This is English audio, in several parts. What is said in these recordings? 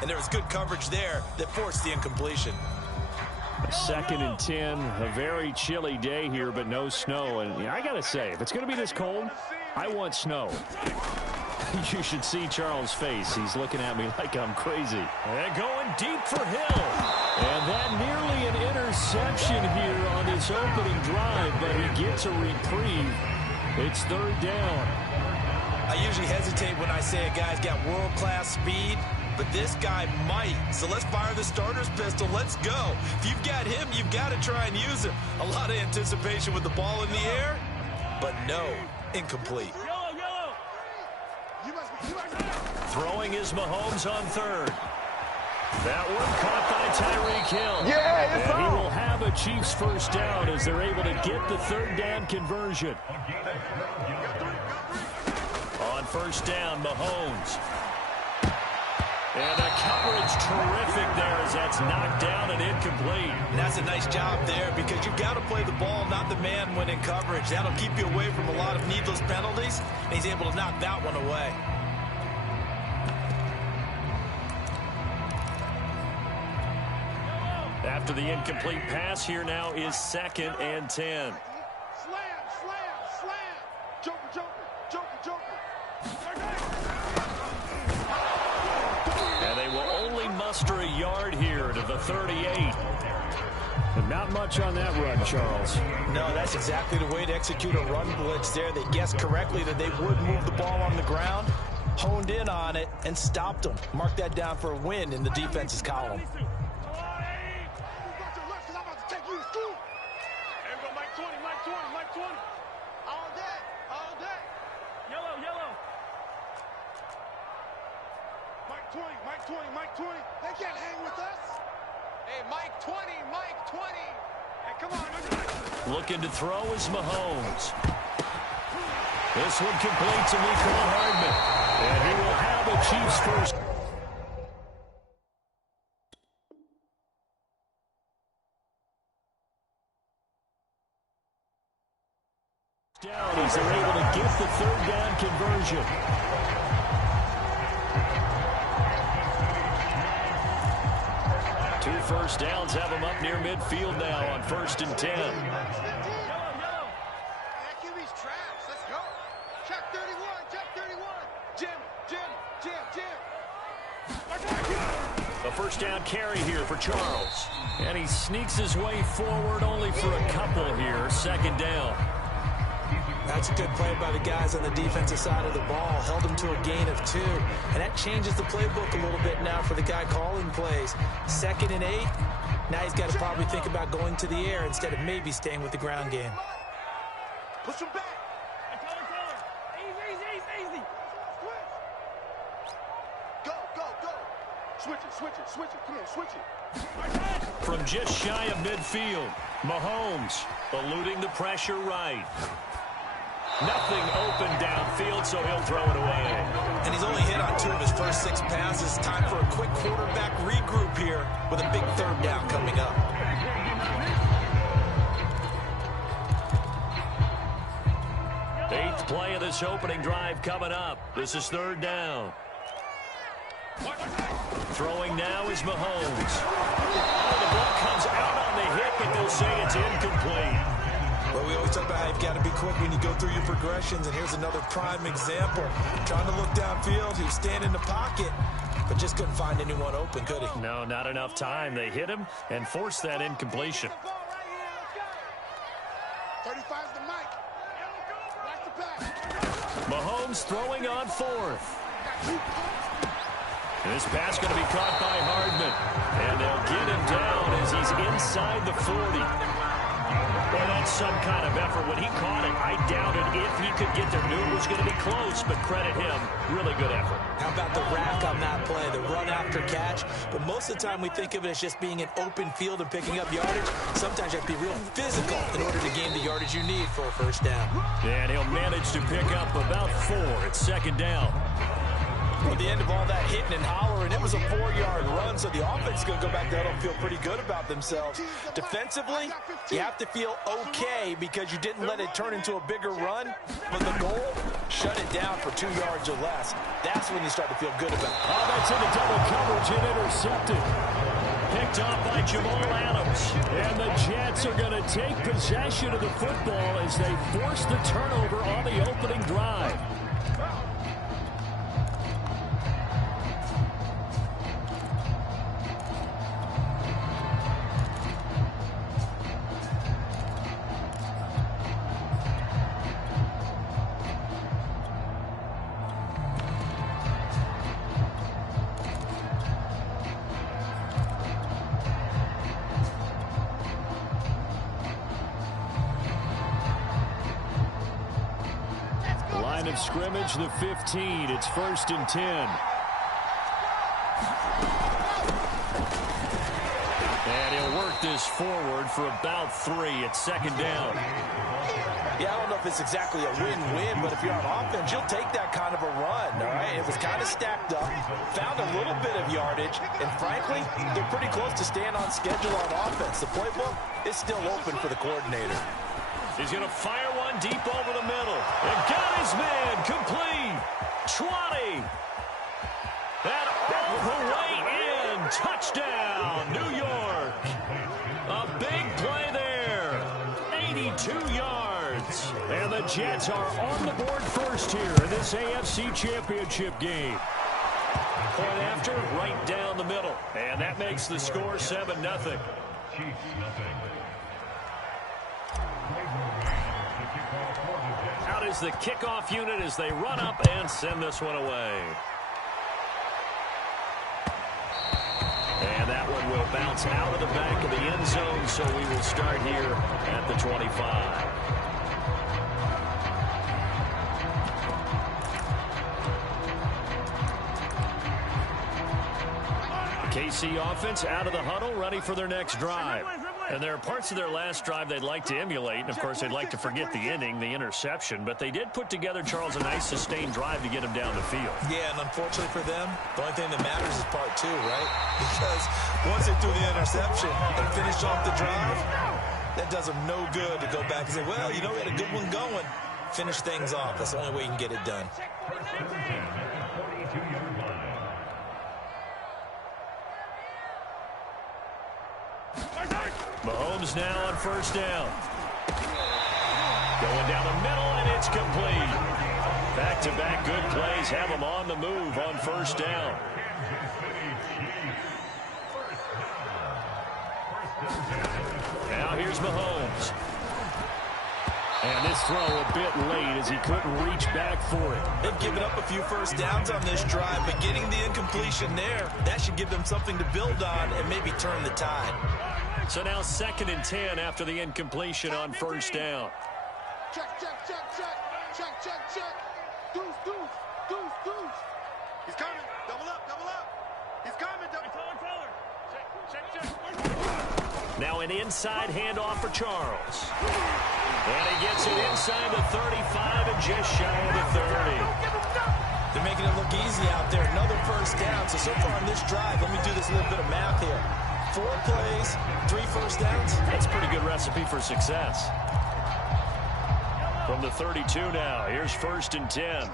and there was good coverage there that forced the incompletion. 2nd and 10, a very chilly day here, but no snow. And I got to say, if it's going to be this cold, I want snow. You should see Charles' face. He's looking at me like I'm crazy. And going deep for Hill. And that nearly an interception here on this opening drive, but he gets a reprieve. It's 3rd down. I usually hesitate when I say a guy's got world-class speed, but this guy might. So let's fire the starter's pistol. Let's go. If you've got him, you've got to try and use him. A lot of anticipation with the ball in the air, but no, incomplete. Throwing is Mahomes on 3rd. That one caught by Tyreek Hill. Yeah, it's and he will have a Chiefs 1st down as they're able to get the 3rd down conversion. On 1st down, Mahomes. And the coverage terrific there as that's knocked down and incomplete. And that's a nice job there because you've got to play the ball, not the man when in coverage. That'll keep you away from a lot of needless penalties, and he's able to knock that one away. After the incomplete pass, here now is 2nd and 10. And they will only muster a yard here to the 38. But not much on that run, Charles. No, that's exactly the way to execute a run blitz there. They guessed correctly that they would move the ball on the ground, honed in on it, and stopped them. Mark that down for a win in the defense's column. Mike 20. They can't hang with us. Hey, Mike 20. Hey, come on. Looking to throw is Mahomes. This one complete to Mecole Hardman. And he will have a Chiefs 1st down as they're able to get the 3rd down conversion. 2 first downs have them up near midfield now on 1st and 10. QB's traps. Let's go. Check 31. Jim. A 1st down carry here for Charles. And he sneaks his way forward only for a couple here. 2nd down. That's a good play by the guys on the defensive side of the ball. Held them to a gain of 2. And that changes the playbook a little bit now for the guy calling plays. 2nd and 8. Now he's got to probably think about going to the air instead of maybe staying with the ground game. Push him back. Easy. Go. Switch it. Come on, switch it. From just shy of midfield, Mahomes eluding the pressure right. Nothing open downfield, so he'll throw it away. And he's only hit on 2 of his first 6 passes. Time for a quick quarterback regroup here with a big 3rd down coming up. Eighth play of this opening drive coming up. This is 3rd down. Throwing now is Mahomes. Oh, the ball comes out on the hip, but they'll say it's incomplete. Well, we always talk about how you've got to be quick when you go through your progressions, and here's another prime example. Trying to look downfield, he was standing in the pocket, but just couldn't find anyone open, could he? No, not enough time. They hit him and forced that incompletion. 35's the Mike. Watch the pass. Mahomes throwing on 4th. This pass going to be caught by Hardman, and they'll get him down as he's inside the 40. Boy, that's some kind of effort. When he caught it, I doubted if he could get there. Knew it was going to be close, but credit him. Really good effort. How about the rack on that play, the run after catch? But most of the time we think of it as just being an open field and picking up yardage. Sometimes you have to be real physical in order to gain the yardage you need for a 1st down. And he'll manage to pick up about 4 at 2nd down. At the end of all that hitting and hollering, it was a 4-yard run, so the offense is going to go back there and feel pretty good about themselves. Defensively, you have to feel okay because you didn't let it turn into a bigger run, but the goal, shut it down for 2 yards or less. That's when you start to feel good about it. Oh, that's into double coverage and intercepted. Picked off by Jamal Adams. And the Jets are going to take possession of the football as they force the turnover on the opening drive. Line of scrimmage, the 15. It's 1st and 10. And he'll work this forward for about 3 at 2nd down. Yeah, I don't know if it's exactly a win-win, but if you're on offense, you'll take that kind of a run, all right? It was kind of stacked up, found a little bit of yardage, and frankly, they're pretty close to staying on schedule on offense. The playbook is still open for the coordinator. He's going to fire one deep over the middle. And got his man complete. 20. And all the way in. Touchdown, New York. A big play there. 82 yards. And the Jets are on the board first here in this AFC Championship game. Point after, right down the middle. And that makes the score 7-0. Out is the kickoff unit as they run up and send this one away. And that one will bounce out of the back of the end zone, so we will start here at the 25. KC offense out of the huddle, ready for their next drive. And there are parts of their last drive they'd like to emulate. And, of course, they'd like to forget the inning, the interception. But they did put together, Charles, a nice sustained drive to get them down the field. Yeah, and unfortunately for them, the only thing that matters is part 2, right? Because once they threw the interception and finished off the drive, that does them no good to go back and say, well, you know, we had a good one going. Finish things off. That's the only way you can get it done. Mahomes now on 1st down. Going down the middle, and it's complete. Back-to-back good plays have him on the move on 1st down. Now here's Mahomes. And this throw a bit late as he couldn't reach back for it. They've given up a few first downs on this drive, but getting the incompletion there, that should give them something to build on and maybe turn the tide. So now 2nd and 10 after the incompletion on 1st down. Check, check, check, check. Check, check, check. Deuce, deuce, deuce, deuce. He's coming. Double up, double up. He's coming. Taller. Check, check, check. Now an inside handoff for Charles. And he gets it inside the 35 and just shy of the 30. They're making it look easy out there. Another first down. So far on this drive, let me do this little bit of math here. 4 plays, 3 first downs. That's a pretty good recipe for success. From the 32 now, here's 1st and 10.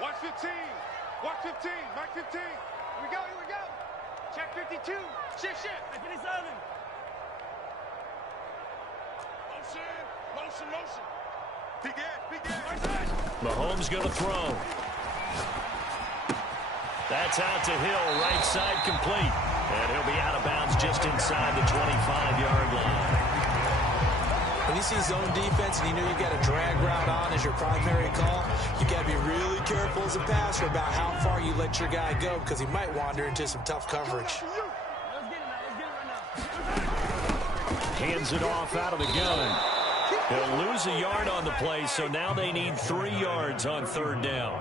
Watch 15. Watch 15. Mike 15. Here we go. Check 52. Shit. 57. Motion. Begin. Mahomes going to throw. That's out to Hill, right side complete. And he'll be out of bounds just inside the 25-yard line. When you see zone defense and you know you've got a drag route on as your primary call, you got to be really careful as a passer about how far you let your guy go because he might wander into some tough coverage. Hands it off out of the gun. They'll lose a yard on the play, so now they need 3 yards on 3rd down.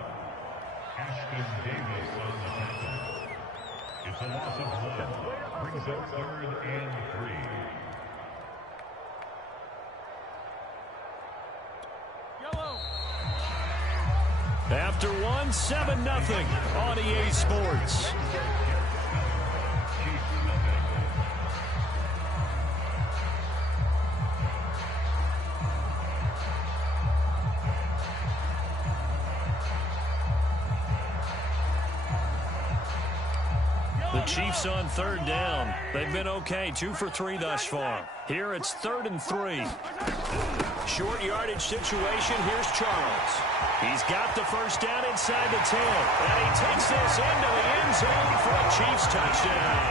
It's a loss of 1. Brings up 3rd and 3. after one, 7-0 on EA Sports. The Chiefs on third down. They've been okay, 2 for 3 thus far. Here it's 3rd and 3. Short yardage situation. Here's Charles. He's got the first down inside the 10. And he takes this into the end zone for a Chiefs touchdown.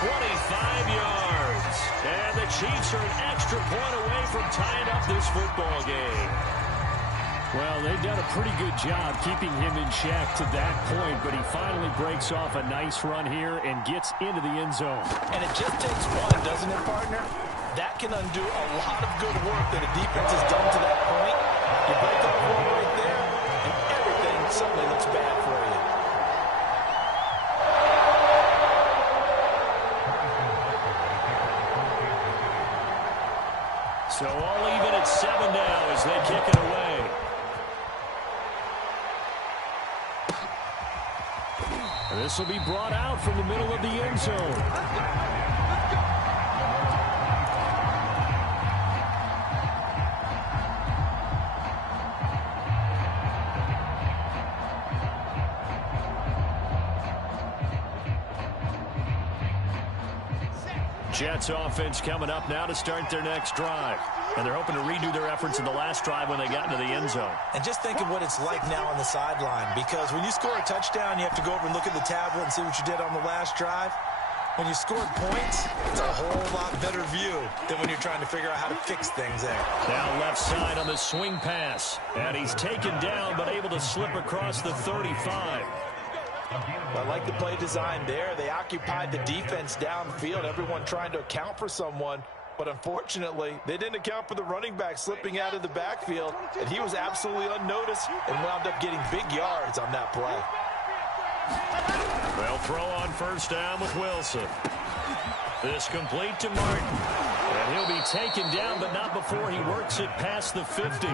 25 yards. And the Chiefs are an extra point away from tying up this football game. Well, they've done a pretty good job keeping him in check to that point, but he finally breaks off a nice run here and gets into the end zone. And it just takes one, doesn't it, partner? That can undo a lot of good work that a defense has done to that point. You break off one right there, and everything suddenly looks bad for you. So all even at 7 now as they kick it away. This will be brought out from the middle of the end zone. Jets offense coming up now to start their next drive. And they're hoping to redo their efforts in the last drive when they got into the end zone. And just think of what it's like now on the sideline, because when you score a touchdown, you have to go over and look at the tablet and see what you did on the last drive. When you scored points, it's a whole lot better view than when you're trying to figure out how to fix things there. Now left side on the swing pass. And he's taken down but able to slip across the 35. I like the play design there. They occupied the defense downfield, everyone trying to account for someone. But unfortunately, they didn't account for the running back slipping out of the backfield, and he was absolutely unnoticed and wound up getting big yards on that play. They'll throw on first down with Wilson. This complete to Martin. And he'll be taken down, but not before he works it past the 50.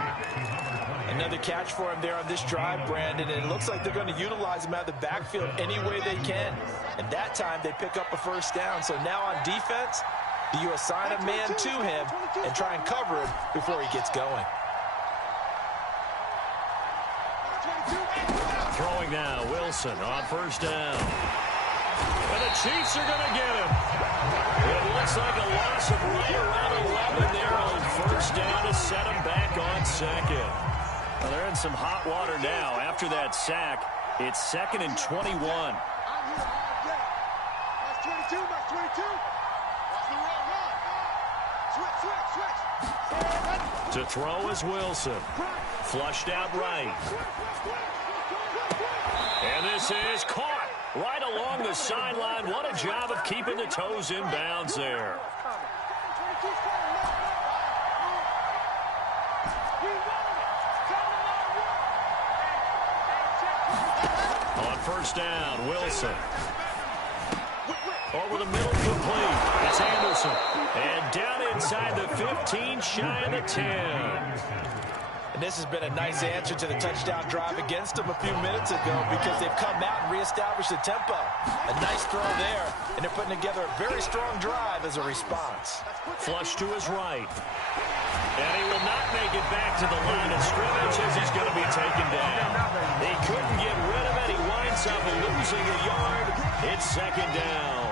Another catch for him there on this drive, Brandon, and it looks like they're going to utilize him out of the backfield any way they can. And that time they pick up a first down. So now on defense, do you assign a man to him and try and cover him before he gets going? Throwing now, Wilson on first down. And the Chiefs are going to get him. It looks like a loss of right around 11 there on first down to set him back on second. Well, they're in some hot water now. After that sack, it's 2nd and 21. To throw is Wilson. Flushed out right. And this is caught right along the sideline. What a job of keeping the toes in bounds there. On first down, Wilson. Over the middle, complete. It's Anderson. And down inside the 15, shy of the 10. And this has been a nice answer to the touchdown drive against them a few minutes ago, because they've come out and reestablished the tempo. A nice throw there, and they're putting together a very strong drive as a response. Flush to his right. And he will not make it back to the line of scrimmage as he's going to be taken down. He couldn't get rid of it. He winds up losing a yard. It's 2nd down.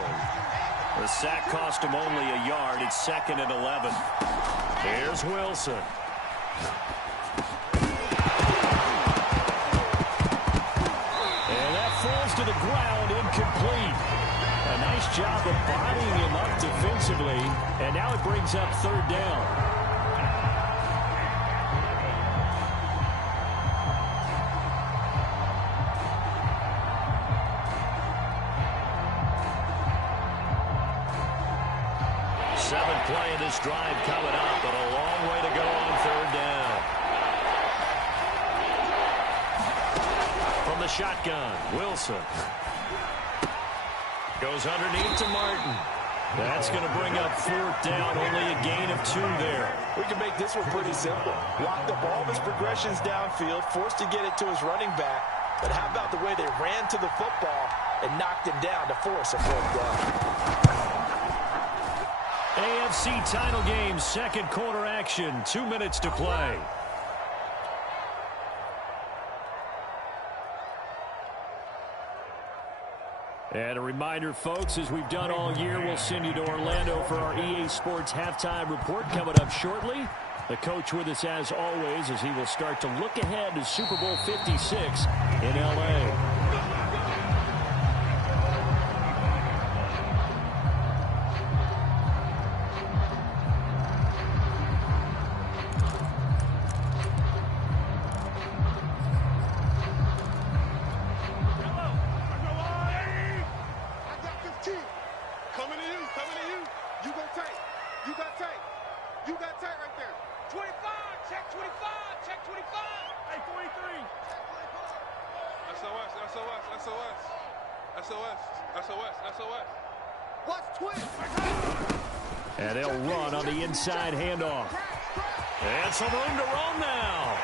The sack cost him only a yard. It's 2nd and 11. Here's Wilson. And that falls to the ground, incomplete. A nice job of bodying him up defensively. And now it brings up 3rd down. Seventh play of this drive coming up, but a long way to go on 3rd down. From the shotgun, Wilson. Goes underneath to Martin. That's going to bring up 4th down, only a gain of 2 there. We can make this one pretty simple. Locked up all of his progressions downfield, forced to get it to his running back. But how about the way they ran to the football and knocked him down to force a 4th down? AFC title game, 2nd quarter action, 2 minutes to play. And a reminder, folks, as we've done all year, we'll send you to Orlando for our EA Sports halftime report coming up shortly. The coach with us as always as he will start to look ahead to Super Bowl 56 in L.A. And they'll run on the inside handoff. And some room to roam now.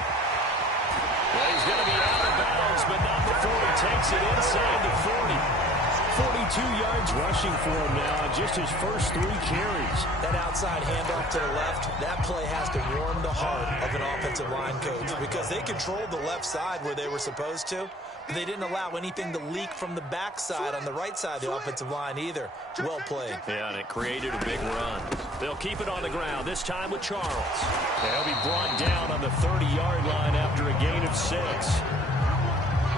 Well, he's going to be out of bounds, but not before he takes it inside the 40. 42 yards rushing for him now, just his first 3 carries. That outside handoff to the left, that play has to warm the heart of an offensive line coach because they controlled the left side where they were supposed to. They didn't allow anything to leak from the backside on the right side of the offensive line either. Well played. Yeah, and it created a big run. They'll keep it on the ground, this time with Charles. They'll be brought down on the 30-yard line after a gain of 6.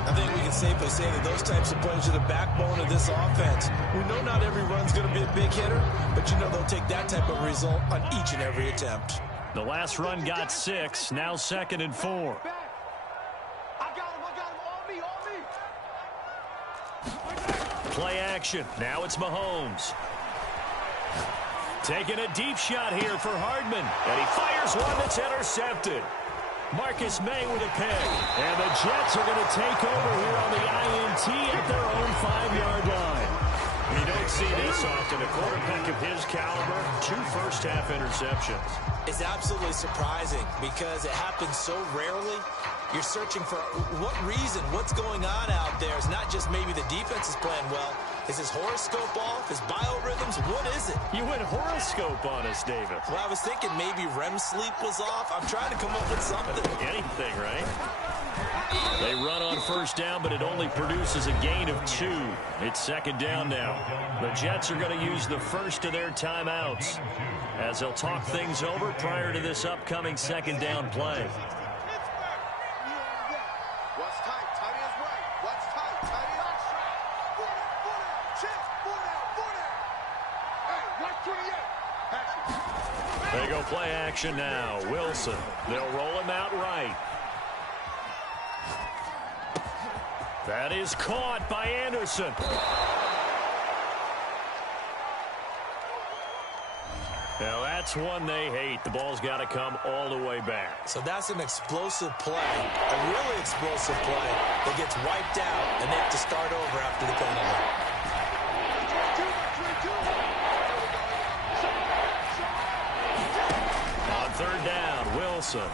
I think we can safely say that those types of plays are the backbone of this offense. We know not every run's going to be a big hitter, but you know they'll take that type of result on each and every attempt. The last run got 6, now 2nd and 4. Play action. Now it's Mahomes. Taking a deep shot here for Hardman. And he fires one that's intercepted. Marcus May with a pick. And the Jets are going to take over here on the INT at their own 5-yard line. You don't see this often. A quarterback of his caliber, 2 first-half interceptions. It's absolutely surprising because it happens so rarely. You're searching for what reason, what's going on out there. It's not just maybe the defense is playing well. Is his horoscope off? His biorhythms? What is it? You went horoscope on us, David. Well, I was thinking maybe REM sleep was off. I'm trying to come up with something. Anything, right? They run on first down, but it only produces a gain of 2. It's 2nd down now. The Jets are going to use the first of their timeouts as they'll talk things over prior to this upcoming 2nd down play. They go play action now. Wilson. They'll roll him out right. That is caught by Anderson. Now that's one they hate. The ball's got to come all the way back. So that's an explosive play, a really explosive play that gets wiped out, and they have to start over after the penalty. On 3rd down, Wilson.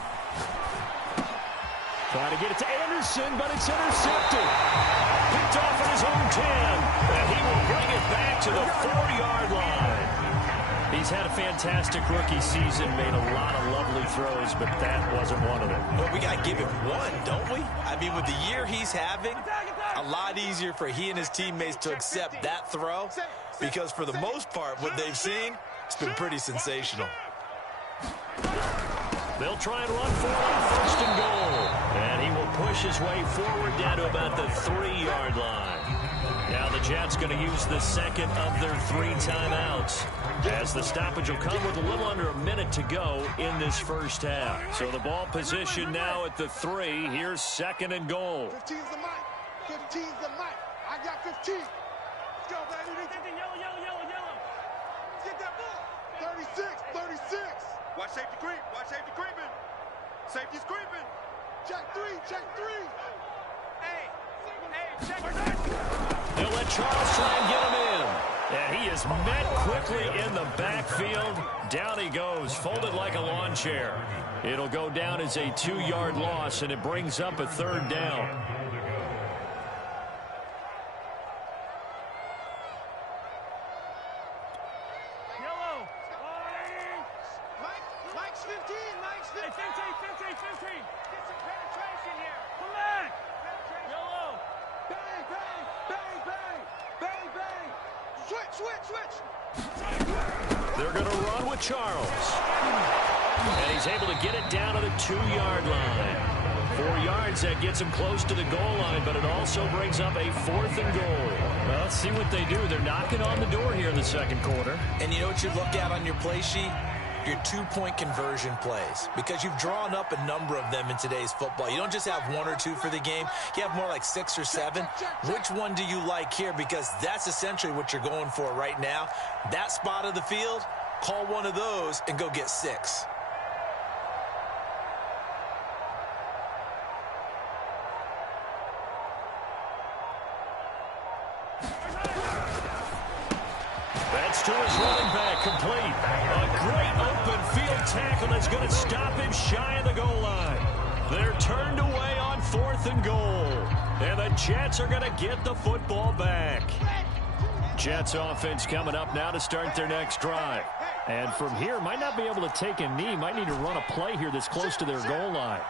Trying to get it to Anderson, but it's intercepted. Picked off at his own 10, and he will bring it back to the 4-yard line. He's had a fantastic rookie season, made a lot of lovely throws, but that wasn't one of them. Well, we got to give him one, don't we? I mean, with the year he's having, a lot easier for he and his teammates to accept that throw because for the most part, what they've seen, it's been pretty sensational. They'll try and run for it on 1st and goal. And he will push his way forward down to about the 3-yard line. Now the Jets going to use the 2nd of their 3 timeouts as the stoppage will come with a little under a minute to go in this first half. So the ball position now at the 3. Here's 2nd and goal. 15's the mic. 15's the mic. I got 15. Let's go, baby. Yellow. Let's get that ball. 36. Watch safety creep. Watch safety creeping. Safety's creeping. Check 3. Hey, check 3. They'll let Charles try and get him in. And he is met quickly in the backfield. Down he goes, folded like a lawn chair. It'll go down as a 2-yard loss, and it brings up a 3rd down. Mike's 15. Mike's 15. 15. Get some penetration here. Come on. Yellow. Bang, bang, bang, bang, bang, bang. Switch. They're going to run with Charles. And he's able to get it down to the 2-yard line. 4 yards, that gets him close to the goal line, but it also brings up a 4th and goal. Well, let's see what they do. They're knocking on the door here in the second quarter. And you know what you look at on your play sheet? Your 2-point conversion plays, because you've drawn up a number of them in today's football. You don't just have 1 or 2 for the game. You have more like 6 or 7. Which one do you like here? Because that's essentially what you're going for right now. That spot of the field, call one of those and go get 6. That's to his running back, complete. A great open field tackle that's going to stop him shy of the goal line. They're turned away on 4th and goal. And the Jets are going to get the football back. Jets offense coming up now to start their next drive. And from here, might not be able to take a knee. Might need to run a play here that's close to their goal line.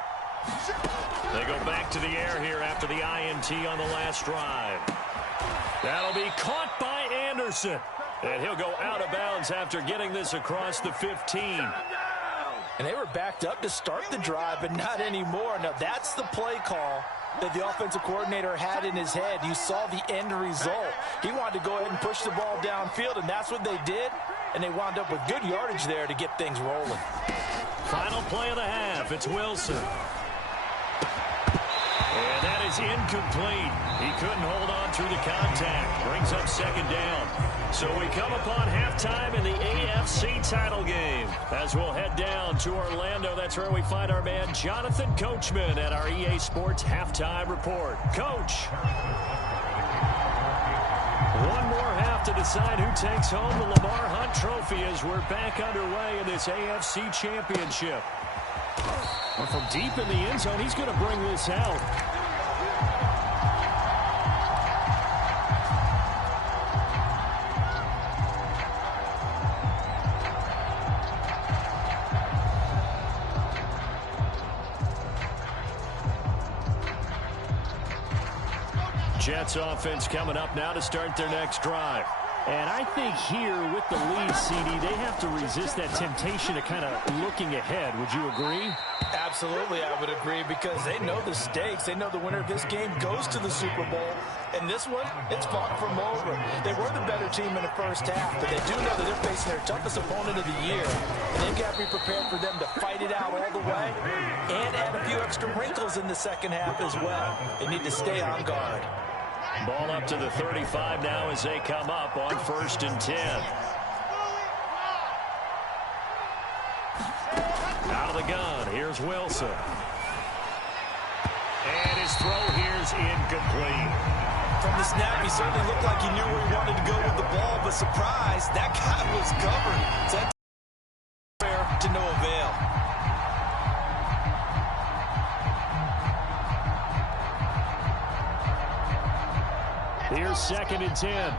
They go back to the air here after the INT on the last drive. That'll be caught by Anderson. And he'll go out of bounds after getting this across the 15. And they were backed up to start the drive, but not anymore. Now, that's the play call that the offensive coordinator had in his head. You saw the end result. He wanted to go ahead and push the ball downfield, and that's what they did. And they wound up with good yardage there to get things rolling. Final play of the half. It's Wilson. And that is incomplete. He couldn't hold on through the contact. Brings up 2nd down. So we come upon halftime in the AFC title game. As we'll head down to Orlando, that's where we find our man Jonathan Coachman at our EA Sports Halftime Report. Coach. One more half to decide who takes home the Lamar Hunt Trophy as we're back underway in this AFC Championship. And from deep in the end zone, he's going to bring this out. Jets offense coming up now to start their next drive. And I think here with the lead, CD, they have to resist that temptation to kind of looking ahead. Would you agree? Absolutely, I would agree, because they know the stakes. They know the winner of this game goes to the Super Bowl. And this one, it's fought from over. They were the better team in the first half, but they do know that they're facing their toughest opponent of the year. And they've got to be prepared for them to fight it out all the way and add a few extra wrinkles in the second half as well. They need to stay on guard. Ball up to the 35 now as they come up on 1st and 10. Out of the gun, here's Wilson. And his throw here's incomplete. From the snap, he certainly looked like he knew where he wanted to go with the ball, but surprise, that guy was covered. So that's to no avail. Here's 2nd and 10.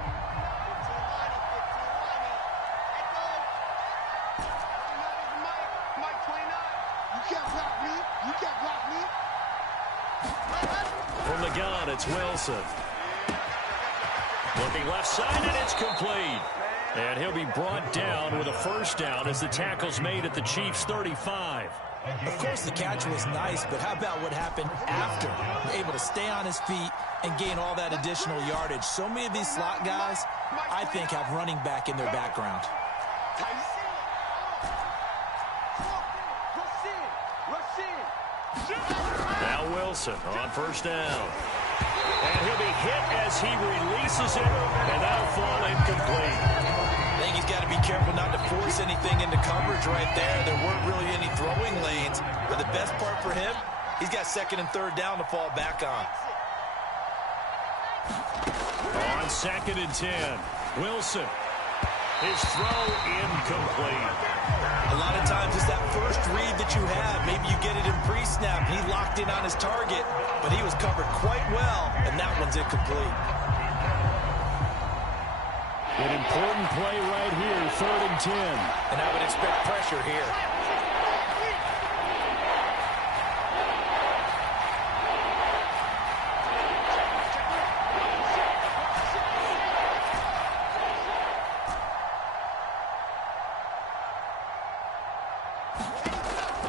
From the gun, it's Wilson. Looking left side, and it's complete. And he'll be brought down with a 1st down as the tackle's made at the Chiefs' 35. Of course, the catch was nice, but how about what happened after? Able to stay on his feet and gain all that additional yardage. So many of these slot guys, I think, have running back in their background. Now Wilson on 1st down. And he'll be hit as he releases it, and that'll fall incomplete. I think he's got to be careful not to force anything into coverage right there. There weren't really any throwing lanes, but the best part for him, he's got 2nd and 3rd down to fall back on. On 2nd and 10. Wilson. His throw incomplete. A lot of times it's that first read that you have. Maybe you get it in pre-snap. He locked in on his target, but he was covered quite well, and that one's incomplete. An important play right here, 3rd and 10. And I would expect pressure here.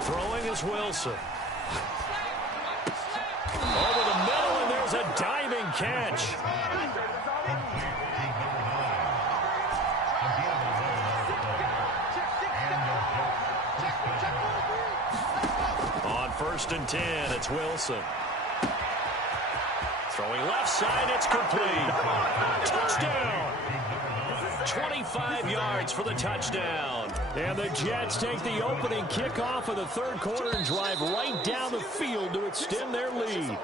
Throwing is Wilson. Over the middle, and there's a diving catch. On 1st and 10, it's Wilson. Throwing left side, it's complete. Touchdown! 25 yards for the touchdown. And the Jets take the opening kickoff of the 3rd quarter and drive right down the field to extend their lead.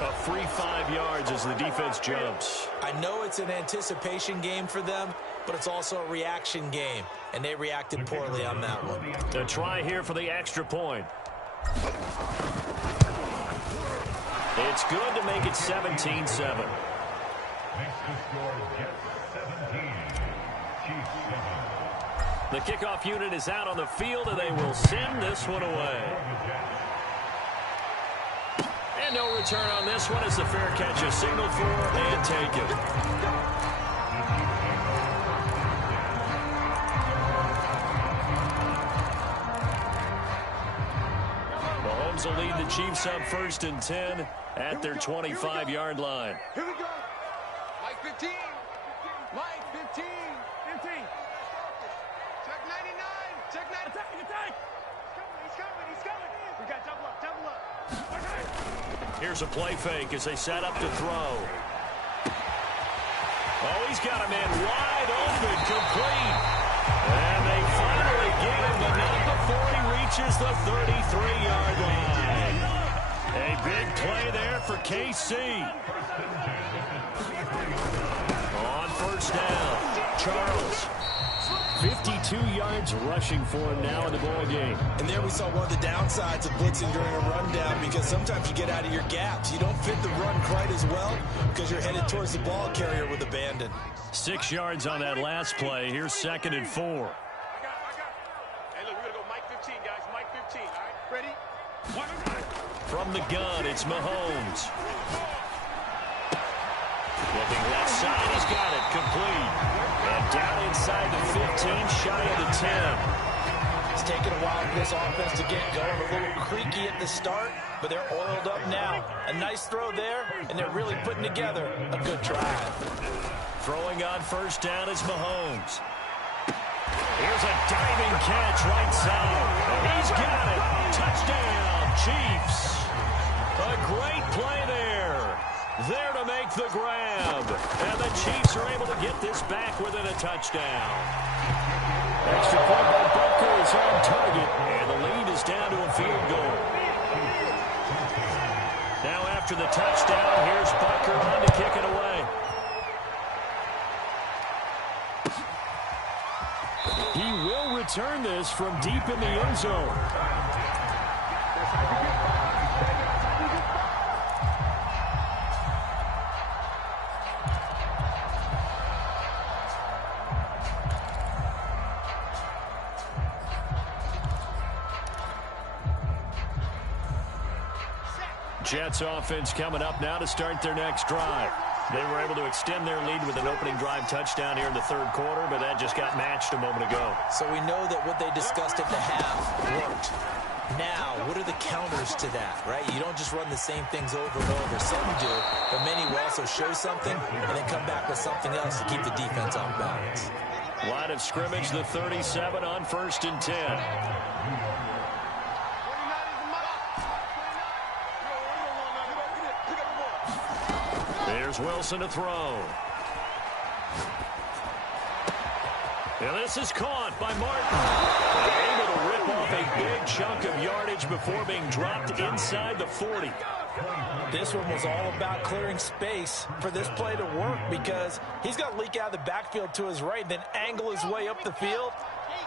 A free 5 yards as the defense jumps. I know it's an anticipation game for them, but it's also a reaction game, and they reacted poorly on that one. A try here for the extra point. It's good to make it 17-7. Makes the score Jets 17, Chiefs 7. The kickoff unit is out on the field, and they will send this one away. And no return on this one as the fair catch is signaled for and taken. Mahomes will lead the Chiefs up 1st and 10 at their 25-yard line. Here we go. Mike 15. Mike 15. 15. Check 99. Check 99. Attack. He's coming. We got double up. Here's a play fake as they set up to throw. Oh, he's got a man wide open, complete. And they finally get him, but not before he reaches the 33-yard line. A big play there for KC. On 1st down, Charles. 52 yards rushing for him now in the ball game. And there we saw one of the downsides of blitzing during a rundown, because sometimes you get out of your gaps. You don't fit the run quite as well because you're headed towards the ball carrier with abandon. 6 yards on that last play. Here's 2nd and 4. I got. Hey, look, we're going to go Mike 15, guys. Mike 15, all right? Ready? From the gun, it's Mahomes. Looking left side, he's got it, complete. And down inside the 15, shy of the 10. It's taken a while for this offense to get going. A little creaky at the start, but they're oiled up now. A nice throw there, and they're really putting together a good drive. Throwing on 1st down is Mahomes. Here's a diving catch right side. He's got it. Touchdown, Chiefs. A great play there. There to make the grab. And the Chiefs are able to get this back within a touchdown. Extra point by Butker is on target. And the lead is down to a field goal. Now after the touchdown, here's Butker on to kick it away. He will return this from deep in the end zone. Jets offense coming up now to start their next drive. They were able to extend their lead with an opening drive touchdown here in the 3rd quarter, but that just got matched a moment ago. So we know that what they discussed at the half worked. Now, what are the counters to that, right? You don't just run the same things over and over. Some do, but many will also show something and then come back with something else to keep the defense off balance. Line of scrimmage, the 37 on 1st and 10. There's Wilson to throw. And this is caught by Martin. Able to rip off a big chunk of yardage before being dropped inside the 40. This one was all about clearing space for this play to work because he's going to leak out of the backfield to his right, then angle his way up the field,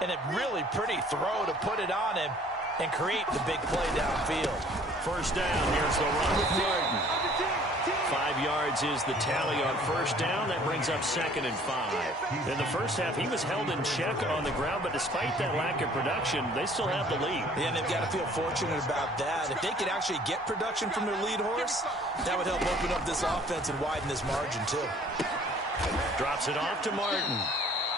and a really pretty throw to put it on him and create the big play downfield. First down, here's the run with Martin. 5 yards is the tally on first down. That brings up 2nd and 5. In the first half, he was held in check on the ground, but despite that lack of production, they still have the lead. Yeah, and they've got to feel fortunate about that. If they could actually get production from their lead horse, that would help open up this offense and widen this margin, too. Drops it off to Martin.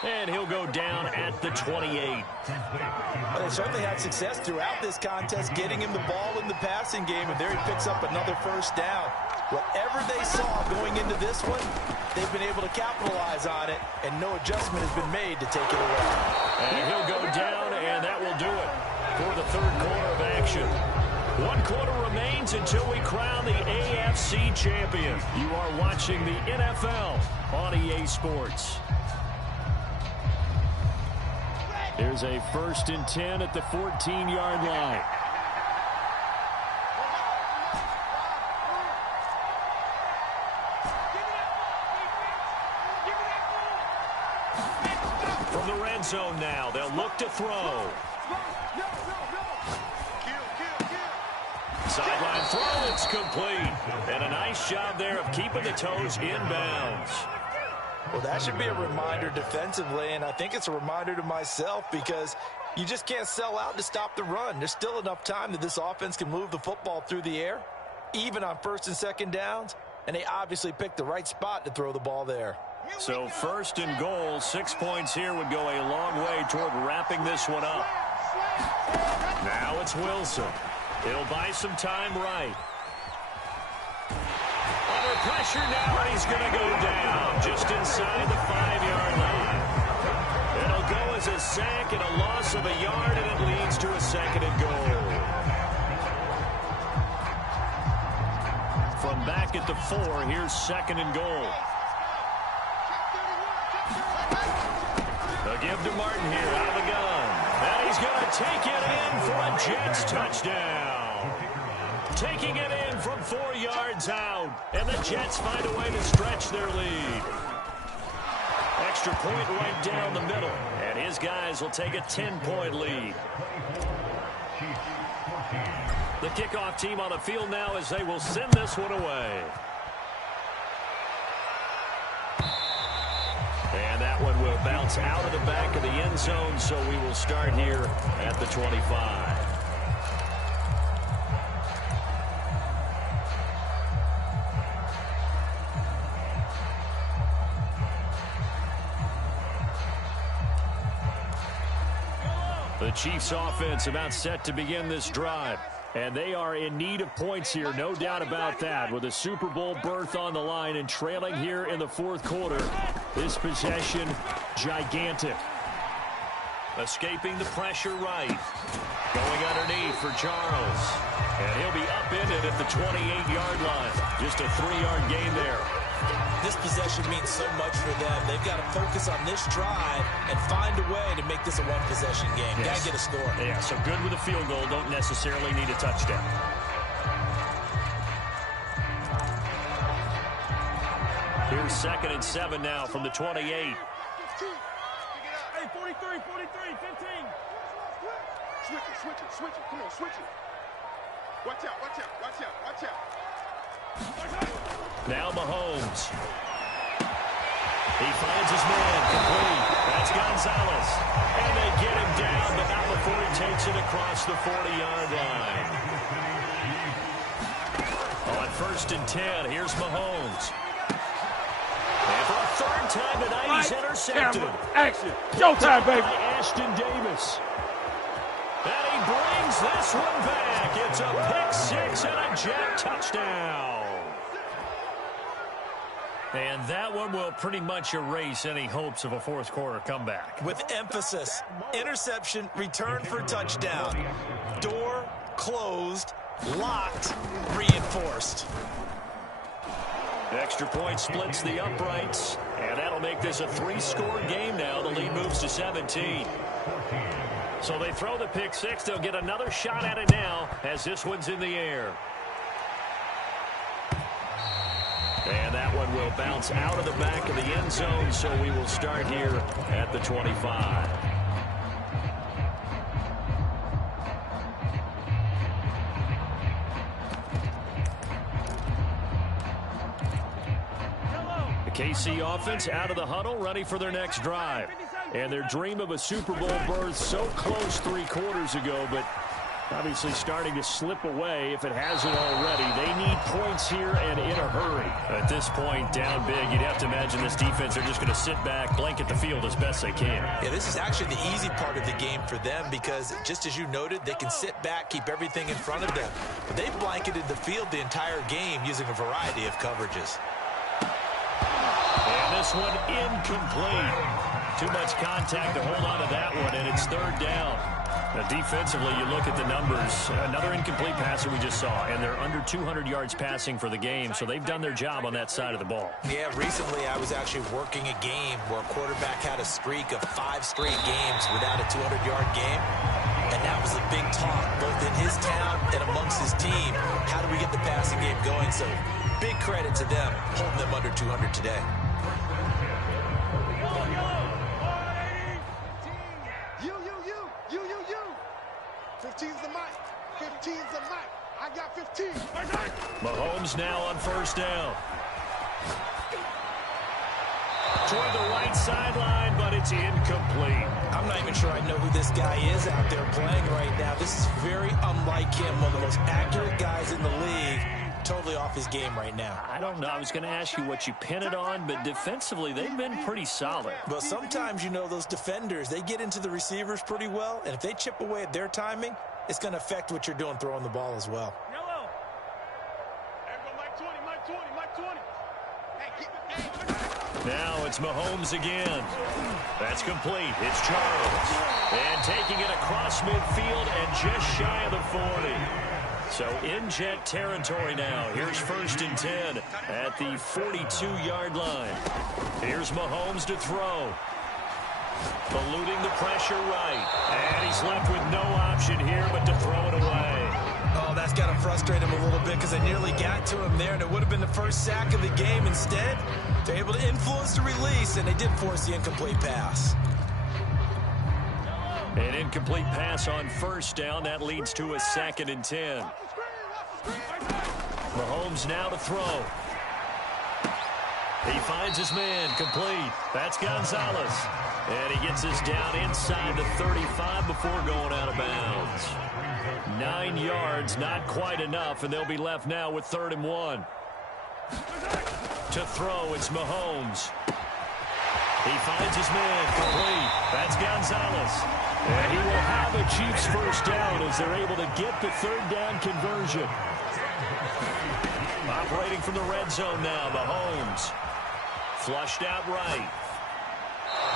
And he'll go down at the 28. Well, they certainly had success throughout this contest, getting him the ball in the passing game, and there he picks up another first down. Whatever they saw going into this one, they've been able to capitalize on it, and no adjustment has been made to take it away. And he'll go down, and that will do it for the third quarter of action. 1 quarter remains until we crown the AFC champion. You are watching the NFL on EA Sports. There's a 1st and 10 at the 14-yard line. From the red zone now, they'll look to throw. Sideline throw, it's complete. And a nice job there of keeping the toes in bounds. Well, that should be a reminder defensively, and I think it's a reminder to myself because you just can't sell out to stop the run. There's still enough time that this offense can move the football through the air, even on 1st and 2nd downs, and they obviously picked the right spot to throw the ball there. So 1st and goal, 6 points here would go a long way toward wrapping this one up. Now it's Wilson. He'll buy some time right. Under pressure now, and he's going to go down just inside the 5-yard line. It'll go as a sack and a loss of a yard, and it leads to a 2nd and goal. From back at the 4, here's 2nd and goal. They'll give to Martin here out of the gun. And he's going to take it in for a Jets touchdown. Taking it in from 4 yards out. And the Jets find a way to stretch their lead. Extra point right down the middle. And his guys will take a 10-point lead. The kickoff team on the field now as they will send this one away. And that one will bounce out of the back of the end zone, so we will start here at the 25. The Chiefs offense about set to begin this drive. And they are in need of points here, no doubt about that. With a Super Bowl berth on the line and trailing here in the 4th quarter. This possession, gigantic. Escaping the pressure right. Going underneath for Charles. And he'll be upended at the 28-yard line. Just a 3-yard gain there. This possession means so much for them. They've got to focus on this drive and find a way to make this a one-possession game. Yes. Got to get a score. Yeah, so good with a field goal. Don't necessarily need a touchdown. Here's 2nd and 7 now from the 28. Hey, 43, 15. Switch it. Come on, switch it. Watch out. Now Mahomes. He finds his man complete. That's Gonzalez. And they get him down, but not before he takes it across the 40-yard line. On 1st and 10, here's Mahomes. And for a 3rd time tonight, he's intercepted. Action. Showtime, baby. By Ashton Davis. And he brings this one back. It's a pick 6 and a Jet touchdown. And that one will pretty much erase any hopes of a 4th quarter comeback. With emphasis, interception, return for touchdown. Door closed, locked, reinforced. Extra point splits the uprights, and that'll make this a 3-score game now. The lead moves to 17. So they throw the pick 6. They'll get another shot at it now as this one's in the air. And that one will bounce out of the back of the end zone, so we will start here at the 25. The KC offense out of the huddle, ready for their next drive. And their dream of a Super Bowl berth so close 3 quarters ago, but obviously starting to slip away if it hasn't already. They need points here and in a hurry. At this point, down big, you'd have to imagine this defense are just going to sit back, blanket the field as best they can. Yeah, this is actually the easy part of the game for them because, just as you noted, they can sit back, keep everything in front of them. But they've blanketed the field the entire game using a variety of coverages. And this one incomplete. Too much contact to hold on to that one, and it's 3rd down. Now, defensively, you look at the numbers. Another incomplete pass that we just saw, and they're under 200 yards passing for the game, so they've done their job on that side of the ball. Yeah, recently I was actually working a game where a quarterback had a streak of 5 straight games without a 200-yard game, and that was a big talk, both in his town and amongst his team. How do we get the passing game going? So, big credit to them, holding them under 200 today. You. 15's the mic. 15's the mic. I got 15. Mahomes now on 1st down. Toward the right sideline, but it's incomplete. I'm not even sure I know who this guy is out there playing right now. This is very unlike him, one of the most accurate guys in the league. Totally off his game right now. I don't know. I was going to ask you what you pin it on, but defensively, they've been pretty solid. But sometimes, you know, those defenders, they get into the receivers pretty well, and if they chip away at their timing, it's going to affect what you're doing throwing the ball as well. Yellow. There we go, Mike 20. Hey, now it's Mahomes again. That's complete. It's Charles. And taking it across midfield and just shy of the 40. So in Jet territory now. Here's 1st and 10 at the 42-yard line. Here's Mahomes to throw. Eluding the pressure right. And he's left with no option here but to throw it away. Oh, that's got to frustrate him a little bit because they nearly got to him there, and it would have been the first sack of the game. Instead, they're able to influence the release, and they did force the incomplete pass. An incomplete pass on 1st down. That leads to a 2nd and 10. Mahomes now to throw. He finds his man. Complete. That's Gonzalez. And he gets us down inside the 35 before going out of bounds. 9 yards, not quite enough, and they'll be left now with 3rd and 1. To throw, it's Mahomes. He finds his man. Complete. That's Gonzalez. And he will have a Chiefs 1st down as they're able to get the 3rd down conversion. Operating from the red zone now, Mahomes. Flushed out right.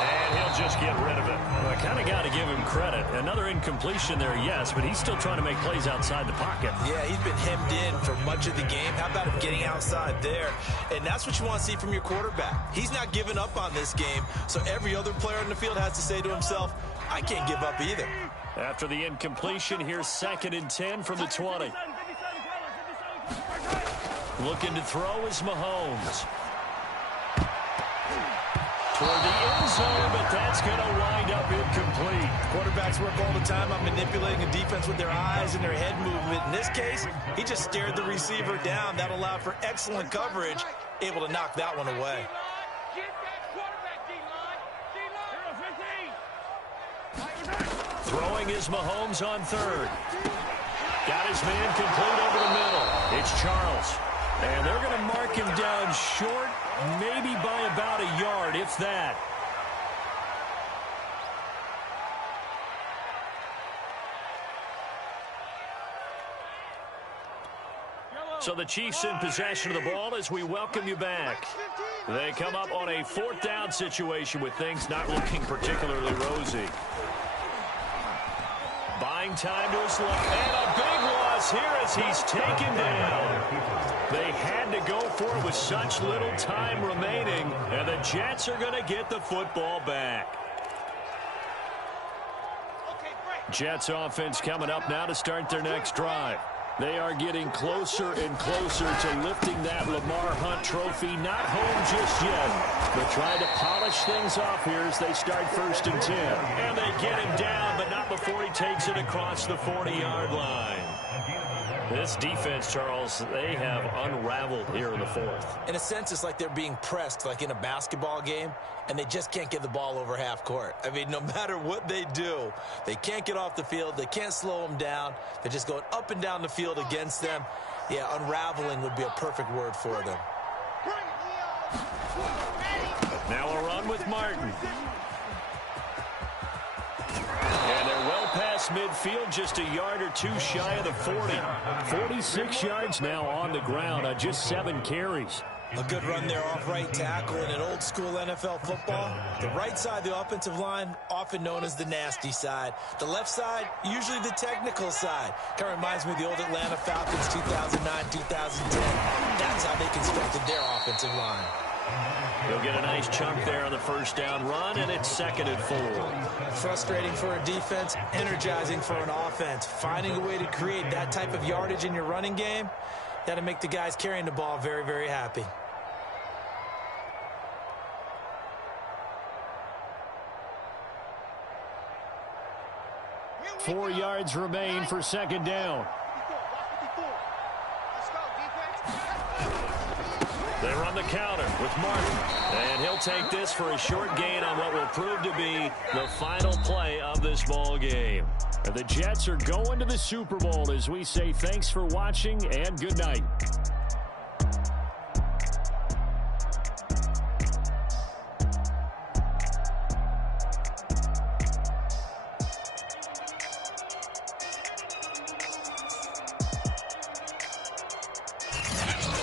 And he'll just get rid of it. Well, I kind of got to give him credit. Another incompletion there, yes, but he's still trying to make plays outside the pocket. Yeah, he's been hemmed in for much of the game. How about him getting outside there? And that's what you want to see from your quarterback. He's not giving up on this game, so every other player in the field has to say to himself, I can't give up either. After the incompletion, here's 2nd and 10 from the 20. Looking to throw is Mahomes. Toward the end zone, but that's going to wind up incomplete. Quarterbacks work all the time on manipulating a defense with their eyes and their head movement. In this case, he just stared the receiver down. That allowed for excellent coverage, able to knock that one away. Throwing is Mahomes on 3rd. Got his man complete over the middle. It's Charles. And they're going to mark him down short, maybe by about a yard, if that. So the Chiefs in possession of the ball as we welcome you back. They come up on a 4th down situation with things not looking particularly rosy. Buying time to his left, and a big loss here as he's taken down. They had to go for it with such little time remaining, and the Jets are going to get the football back. Jets offense coming up now to start their next drive. They are getting closer and closer to lifting that Lamar Hunt trophy. Not home just yet, but trying to polish things off here as they start 1st and 10. And they get him down, but not before he takes it across the 40-yard line. This defense, Charles, they have unraveled here in the 4th. In a sense, it's like they're being pressed, like in a basketball game, and they just can't get the ball over half court. I mean, no matter what they do, they can't get off the field. They can't slow them down. They're just going up and down the field against them. Yeah, unraveling would be a perfect word for them. Now a run with Martin. And they're well past midfield, just a yard or two shy of the 40. 46 yards now on the ground on just 7 carries. A good run there off right tackle in an old-school NFL football. The right side of the offensive line, often known as the nasty side. The left side, usually the technical side. Kind of reminds me of the old Atlanta Falcons 2009, 2010. That's how they constructed their offensive line. They'll get a nice chunk there on the 1st down run, and it's 2nd and 4. Frustrating for a defense, energizing for an offense. Finding a way to create that type of yardage in your running game, that'll make the guys carrying the ball very, very happy. Four yards remain for 2nd down. They run the counter with Martin. And he'll take this for a short gain on what will prove to be the final play of this ball game. And the Jets are going to the Super Bowl as we say thanks for watching and good night.